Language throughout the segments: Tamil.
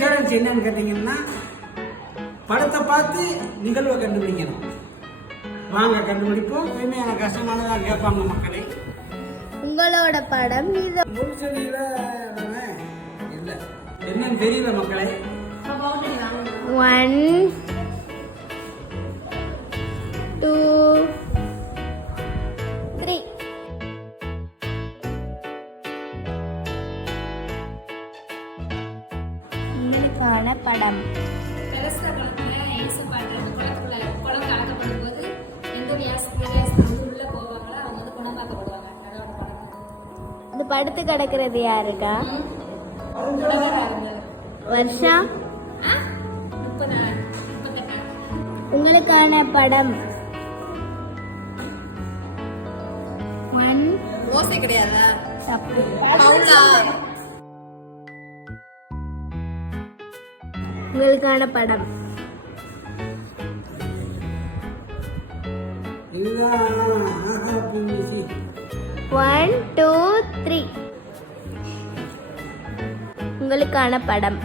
சேலஞ்ச் என்னன்னு கேட்டீங்கன்னா படத்தை பார்த்து நிகழ்வை கண்டுபிடிக்கணும். வாங்க கண்டுபிடிப்போம். உண்மையான கஷ்டமானதா கேட்பாங்க மக்களே. உங்களோட படம் இது தெரியல இல்ல என்னன்னு தெரியல மக்களே. 1 2 3 உங்களுக்கான படம் இது படுத்து கிடக்கிறது யாருக்கா? வருஷா. உங்களுக்கான படம் 1 ஓசை கிடையாதா? தப்பு. உங்களுக்கான படம் இதுதான் 1 2 3 உங்களுக்கான படம்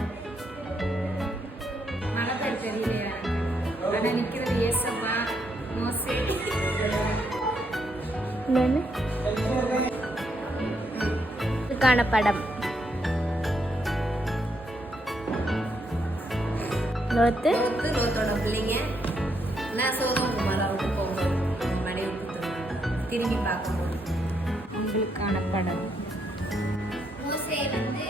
உங்களுக்கான படம் ரோத்தோட பிள்ளைங்க நான் சோதகுமார் விட்டு போகும்போது மனைவி திரும்பி பார்க்கும்போது உங்களுக்கான படம் மோசே வந்து